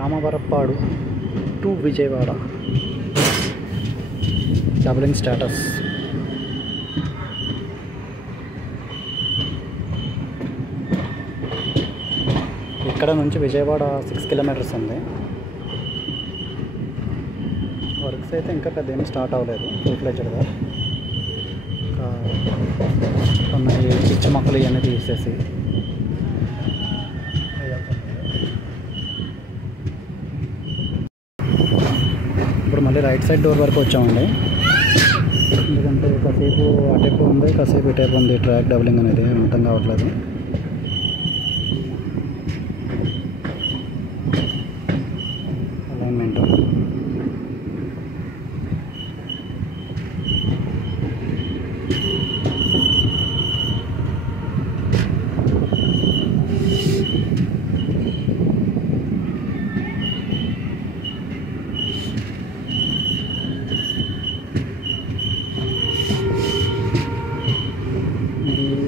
Ramavarappadu to Vijayawada doubling status. ఇక్కడ నుంచి Vijayawada 6 kilometres ఉంది. వర్క్స్ అయితే ఇంకా పెద్ద ఏమీ స్టార్ట్ అవ్వలేదు ఫుల్ ఫ్లెడ్జ్డ్గా. ఇంకా ఉన్నాయి పిచ్చి మొక్కలు ఇవన్నీ తీసేసి ఇప్పుడు మళ్ళీ రైట్ సైడ్ డోర్ వరకు వచ్చామండి. ఎందుకంటే కాసేపు అటేపు ఉంది, కాసేపు ఇటేపు ఉంది. ట్రాక్ డబలింగ్ అనేది అర్థం కావట్లేదు. అలైన్మెంట్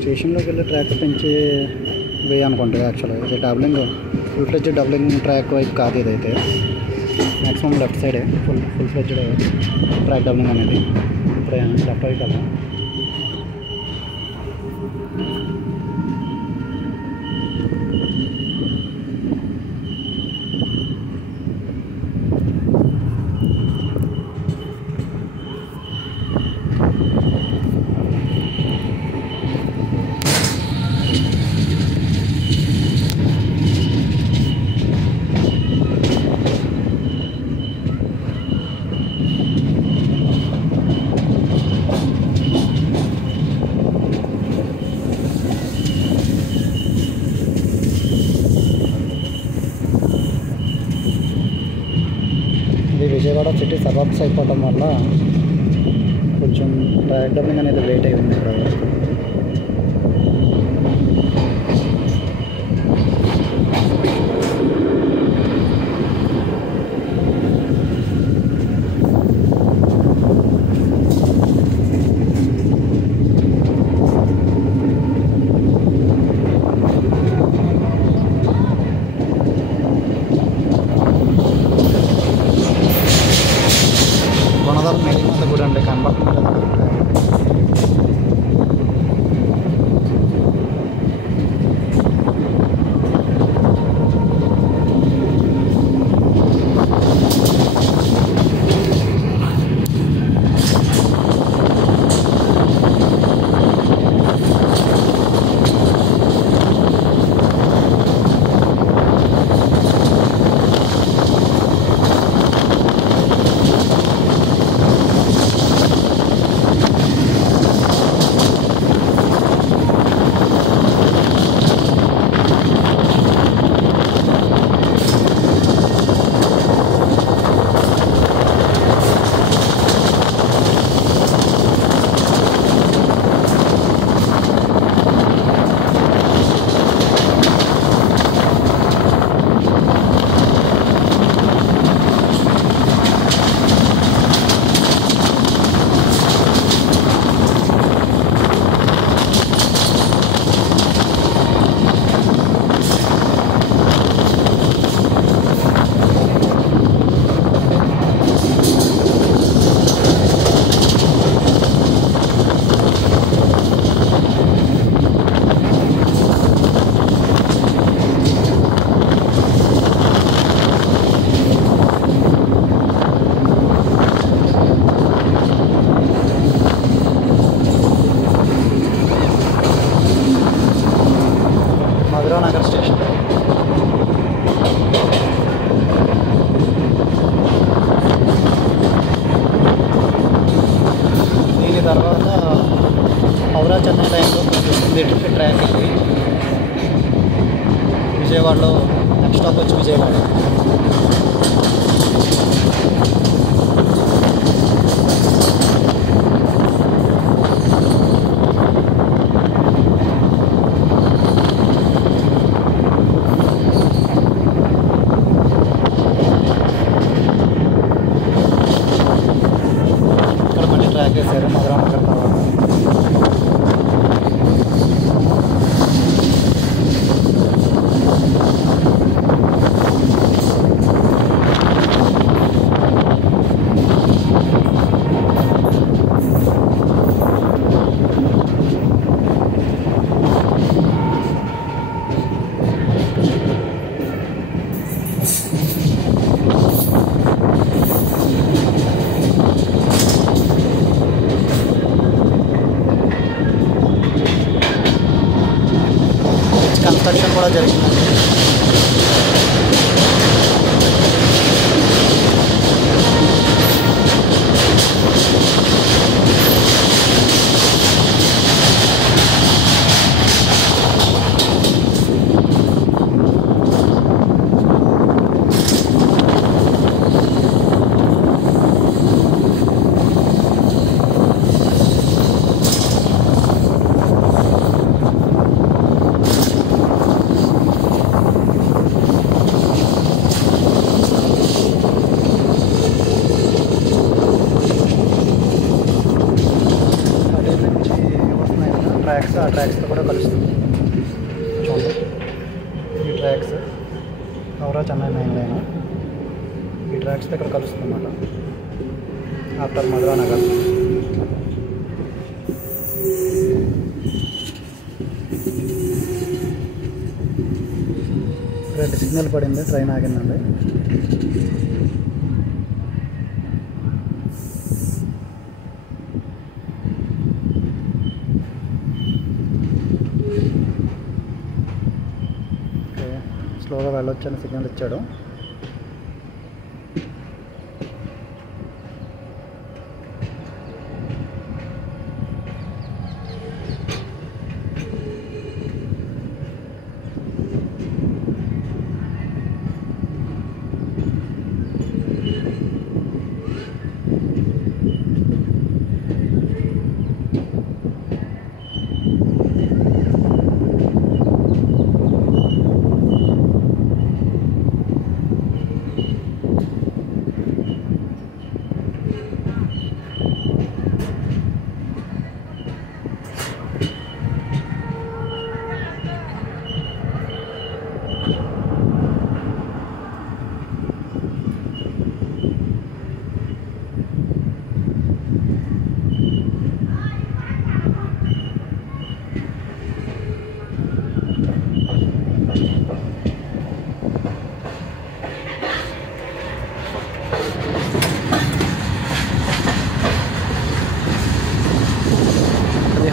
స్టేషన్లోకి వెళ్ళి ట్రాక్ పెంచి వే అనుకుంటుంది. యాక్చువల్గా ఇది doubling full fledged doubling track వైపు కాదు. ఇదైతే మ్యాక్సిమం లెఫ్ట్ సైడే ఫుల్ ఫ్లెడ్జ్ ట్రాక్ డబ్లింగ్ అనేది. ఇప్పుడు లెఫ్ట్ వైపు కదా. విజయవాడ సిటీ సబర్బ్స్ అయిపోవడం వల్ల కొంచెం ట్రాక్ డబ్లింగ్ అనేది లేట్ అయి ఉంది. ఇక్కడ మేలుమంత గుడి అండి కనబడుతుంది. నగర్ స్టేషన్ దీని తర్వాత హౌరా చెన్నై లైన్లో కొంచెం ట్రాక్ ఇది. విజయవాడలో నెక్స్ట్ స్టాప్ వచ్చి విజయవాడ. ట్రాక్ వేసారు మధురా నగర్ తర్వాత. చాలా జరిగిందండి. ట్రాక్స్, ఆ ట్రాక్స్తో కూడా కలుస్తుంది. చూడండి, ఈ tracks Howrah Chennai main line, ఈ ట్రాక్స్తో ఇక్కడ కలుస్తుంది అన్నమాట. After Madhura Nagar. Red signal పడింది, ట్రైన్ ఆగిందండి. స్లోగా వెళ్ళొచ్చని సిగ్నల్ ఇచ్చాడు.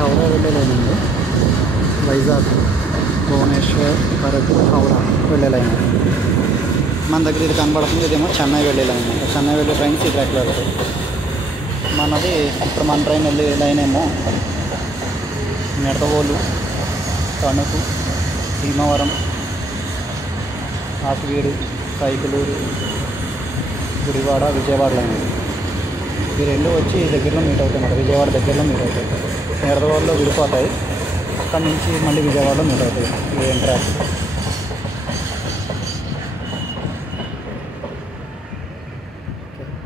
హౌరా వెళ్ళే లైన్ అండి. వైజాగ్, భువనేశ్వర్, అరకు, హౌరా వెళ్ళే లైన్. మన దగ్గర ఇది కనబడుతుంది, ఇదేమో చెన్నై వెళ్ళే లైన్. చెన్నై వెళ్ళే ట్రైన్స్ ఈ ట్రాక్లో వెళ్తాయి. మనది ఇప్పుడు మన ట్రైన్ వెళ్ళే లైన్ ఏమో నెడతవోలు, తణుకు, భీమవరం, ఆకివీడు, కైకలూరు, గుడివాడ, విజయవాడ లైన్. ఈ రెండు వచ్చి దగ్గరలో మీట్ అవుతాయి అన్నమాట. విజయవాడ దగ్గరలో మీట్ అవుతాయి. నెడతవోలులో విడిపోతాయి, అక్కడి నుంచి మళ్ళీ విజయవాడలో మీట్ అవుతాయి ఈ ట్రాక్.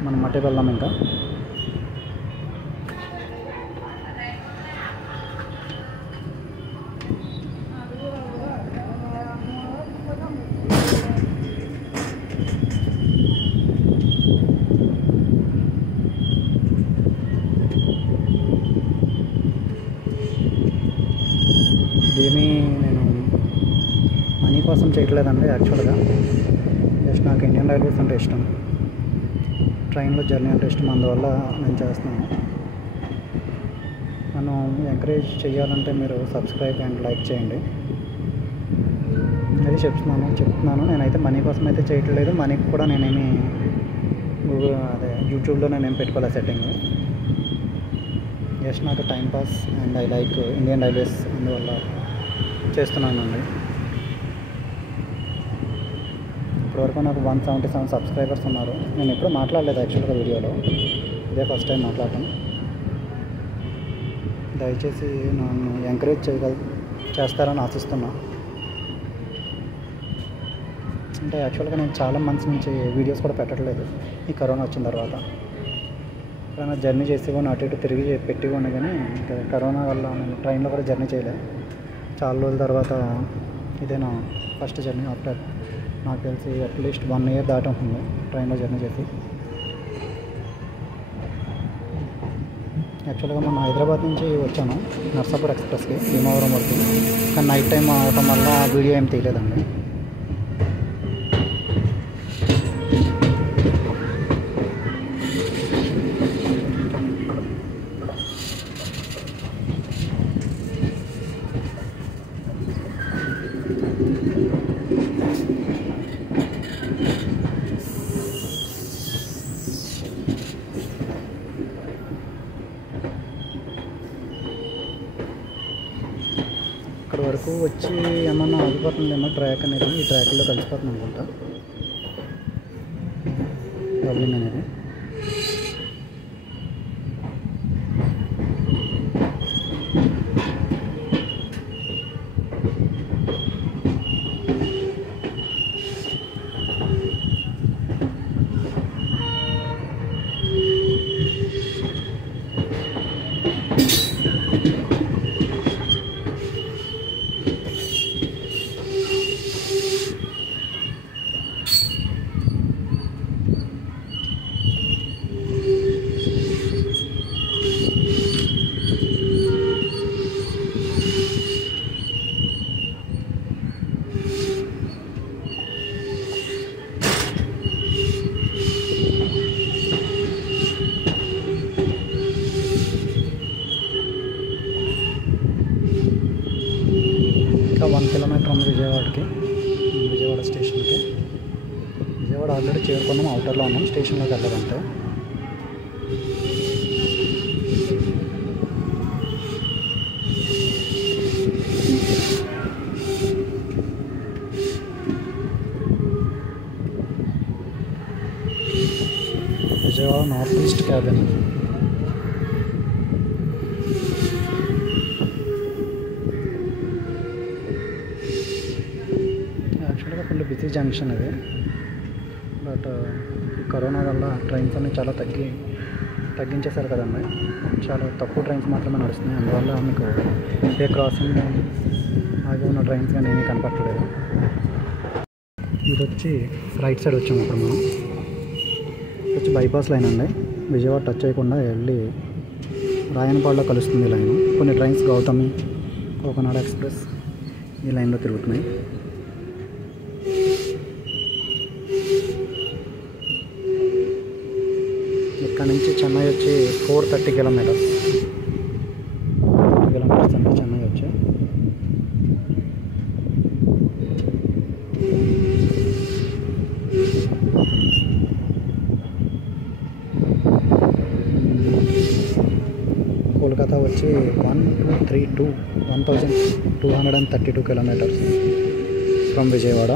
మనం మట్టి వెళ్దాం ఇంకా. ఇదేమీ నేను మనీ కోసం చేయట్లేదండి. యాక్చువల్గా జస్ట్ నాకు ఇండియన్ రైల్వేస్ అంటే ఇష్టం, ట్రైన్లో జర్నీ అంటే ఇష్టం, అందువల్ల నేను చేస్తున్నాను. నన్ను ఎంకరేజ్ చేయాలంటే మీరు సబ్స్క్రైబ్ అండ్ లైక్ చేయండి. అది చెప్తున్నాను. నేనైతే మనీ కోసం అయితే చేయట్లేదు. మనీకి కూడా నేనేమి యూట్యూబ్లో నేనేం పెట్టుకోలే సెట్టింగ్. జస్ట్ నాకు timepass and I like Indian Railways, అందువల్ల చేస్తున్నానండి. ఇప్పటివరకు నాకు 177 సబ్స్క్రైబర్స్ ఉన్నారు. నేను ఎప్పుడూ మాట్లాడలేదు యాక్చువల్గా వీడియోలో, ఇదే ఫస్ట్ టైం మాట్లాడటం. దయచేసి నన్ను ఎంకరేజ్ చేస్తారని ఆశిస్తున్నా. అంటే యాక్చువల్గా నేను చాలా మంత్స్ నుంచి వీడియోస్ కూడా పెట్టట్లేదు ఈ కరోనా వచ్చిన తర్వాత. ఎప్పుడైనా జర్నీ చేసి కానీ అటు ఇటు తిరిగి పెట్టి కానీ ఇంకా కరోనా వల్ల నేను ట్రైన్లో కూడా జర్నీ చేయలేదు. చాలా రోజుల తర్వాత ఇదే నా ఫస్ట్ జర్నీ ఆఫ్టర్ నాకు తెలిసి అట్లీస్ట్ 1 year దాటి ఉంటుంది ట్రైన్లో జర్నీ చేసి. యాక్చువల్గా మనం హైదరాబాద్ నుంచి వచ్చాను నర్సాపూర్ ఎక్స్ప్రెస్కి భీమవరం వరకు, కానీ నైట్ టైం అవటం వల్ల వీడియో ఏం తీయలేదండి. ఇక్కడ వరకు వచ్చి ఏమన్నా ఆగిపోతుందేమో ట్రాక్ అనేది, ఈ ట్రాక్లో కలిసిపోతుంది అనుకుంటా డబ్లింగ్ అనేది. ఇంకా 1 కిలోమీటర్ ఉంది విజయవాడ స్టేషన్కి. విజయవాడ ఆల్రెడీ చేరుకున్నాం, అవుటర్లో ఉన్నాం, స్టేషన్లోకి వెళ్ళాలంటే. Vijayawada north east cabin. యాక్చువల్గా ఫుల్ బిజీ జంక్షన్ ఇది, బట్ కరోనా వల్ల ట్రైన్స్ అన్నీ చాలా తగ్గించేశారు కదండి. చాలా తక్కువ ట్రైన్స్ మాత్రమే నడుస్తున్నాయి, అందువల్ల మీకు ఏ క్రాసింగ్ ఆగి ఉన్న ట్రైన్స్ కానీ ఏమీ కనపడలేదు. ఇది వచ్చి రైట్ సైడ్ వచ్చాము ఇప్పుడు మనం. వచ్చి బైపాస్ లైన్ అండి, విజయవాడ టచ్ చేయకుండా వెళ్ళి రాయనపాడులో కలుస్తుంది లైన్. కొన్ని ట్రైన్స్ గౌతమి, కోకనాడ ఎక్స్ప్రెస్ ఈ లైన్లో తిరుగుతున్నాయి. ఇక్కడ నుంచి చెన్నై వచ్చి 430 కిలోమీటర్స్ అండి చెన్నై వచ్చి. కోల్కతా వచ్చి 1232 కిలోమీటర్స్ ఫ్రమ్ విజయవాడ.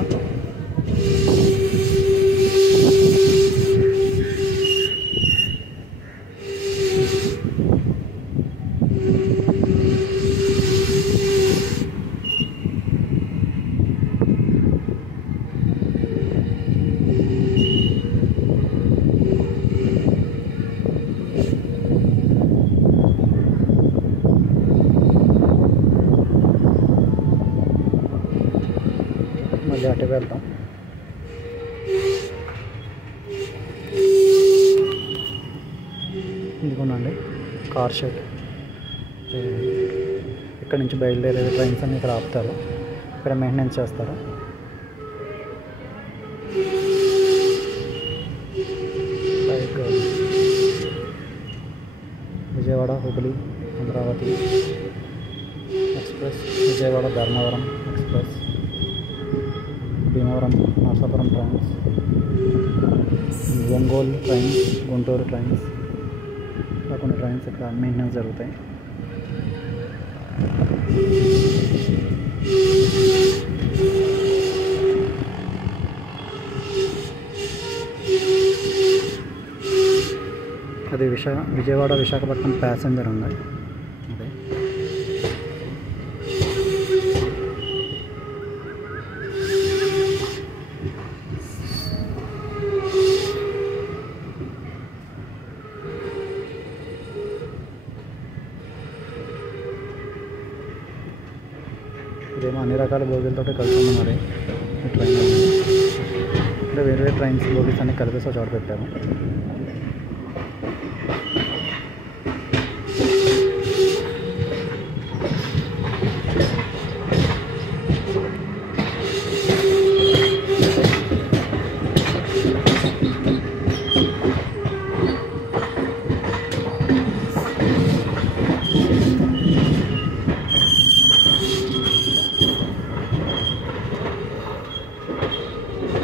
మళ్ళీ అటు వెళ్తాం. ఇదిగోనండి కార్ షెడ్. ఇక్కడ నుంచి బయలుదేరే ట్రైన్స్ అన్ని ఇక్కడ ఆపుతారు, ఇక్కడ మెయింటెనెన్స్ చేస్తారు. Like Vijayawada Hubli Amaravati express, Vijayawada Dharmavaram express, Bhimavaram Narasapuram trains, Ongole trains, Guntur trains, ఇలా కొన్ని ట్రైన్స్ ఇక్కడ మెయింటెనెన్స్ జరుగుతాయి. అది విజయవాడ విశాఖపట్నం ప్యాసింజర్ ఉంది. అదే ఇదేమో అన్ని రకాల బోగీలతో కలిసి ఉంది మరి ఈ ట్రైన్. అంటే వేరే వేరే ట్రైన్స్ బోగీస్ అన్ని కలిపేసి చోట పెట్టారు.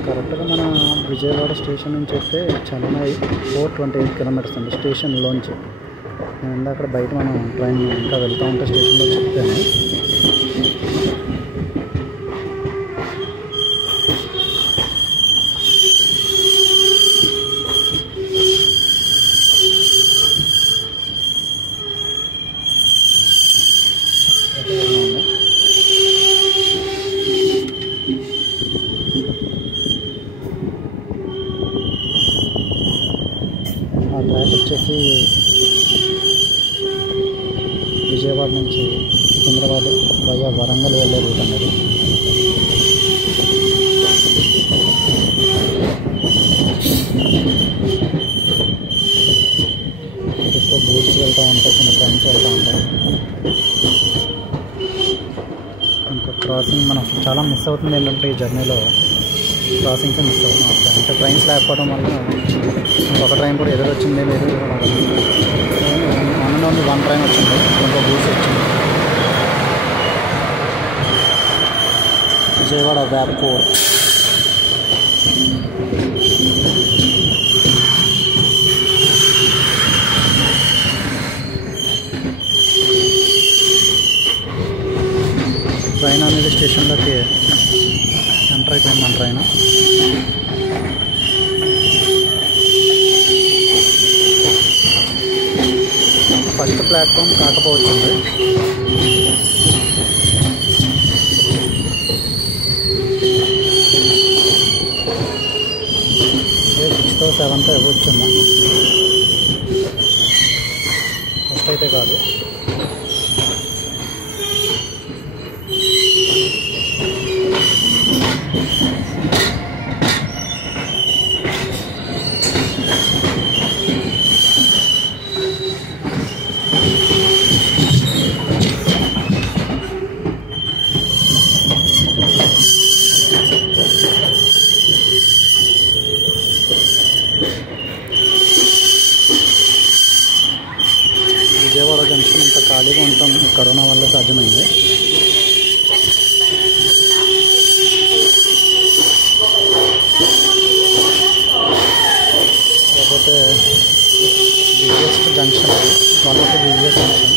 కరెక్ట్గా మన విజయవాడ స్టేషన్ నుంచి అయితే చెన్నై 428 కిలోమీటర్స్ అండి స్టేషన్లోంచి. నేను అక్కడ బయట మనం ట్రైన్ ఇంకా వెళ్తూ ఉంటే స్టేషన్లో చెప్తాను. ఆ ట్రాక్ వచ్చేసి విజయవాడ నుంచి సికింద్రాబాద్ వయా వరంగల్ వెళ్ళే రూట్ అన్నది. ఎక్కువ బోట్స్ వెళ్తూ ఉంటాయి, కొన్ని ట్రైన్స్ వెళ్తూ ఉంటాయి. ఇంకో క్రాసింగ్ మనం చాలా మిస్ అవుతుంది ఏంటంటే ఈ జర్నీలో క్రాసింగ్స్ మిస్ అవుతున్నాం. అంటే ట్రైన్స్ లేకపోవడం వల్ల ఇంకొక ట్రైన్ కూడా ఎదురొచ్చింది లేదు, one and only one train వచ్చింది, ఇంకో బూట్స్ వచ్చింది. విజయవాడ వ్యాప్కోర్ ట్రైన్ అనేది స్టేషన్లోకి ఎంటర్ అయిపోయింది. మన ట్రైన్ ఫస్ట్ ప్లాట్ఫామ్ కాకపోవచ్చింది. 6th 7th ఇవ్వచ్చున్నా, ఫస్ట్ అయితే కాదు. విజయవాడ జంక్షన్ ఇంత ఖాళీగా ఉంటాం కరోనా వల్ల సాధ్యమైంది. కాకపోతే busiest junction, one of the busiest junction.